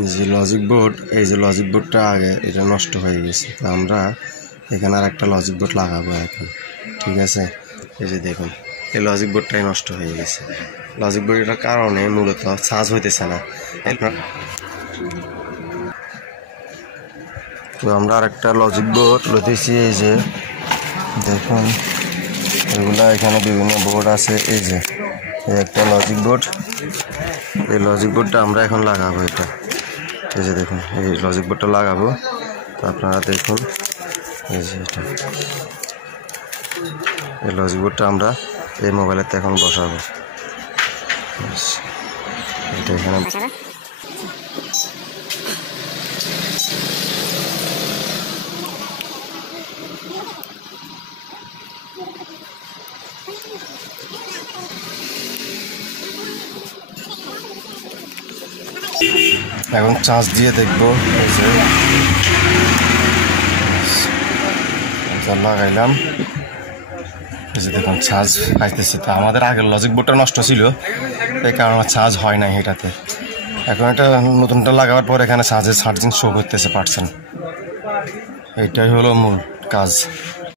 এই যে logic board, এই যে লজিক বোর্ডটা আগে এটা নষ্ট হয়ে গেছে, তো আমরা এখানে আর একটা লজিক বোর্ড লাগাবো এখন। ঠিক আছে, এই যে দেখুন এই লজিক বোর্ডটাই নষ্ট হয়ে গেছে। লজিক বোর্ডের কারণে মূলত চার্জ হইতেছে না। তো আমরা আর একটা লজিক বোর্ড লইতেছি। এই যে দেখুন এগুলা এখানে বিভিন্ন বোর্ড আছে। এই যে এই একটা লজিক বোর্ড, এই লজিক বোর্ডটা আমরা এখন লাগাবো। এটা এই যে দেখুন এই লজিক বোর্ডটা লাগাবো। তো আপনারা দেখুন এই যে এটা এই লজিক বোর্ডটা আমরা এই মোবাইলেতে এখন বসাবো। এটা এখানে এখন চার্জ দিয়ে দেখবো। এই যে লাগাইলাম, এই যে দেখুন চার্জ পাইতেছে। তো আমাদের আগের লজিক বোর্ডটা নষ্ট ছিল, এই কারণে চার্জ হয় না এটাতে। এখন এটা নতুনটা লাগাবার পর এখানে চার্জিং শো করতেছে %। এইটাই হলো মূল কাজ।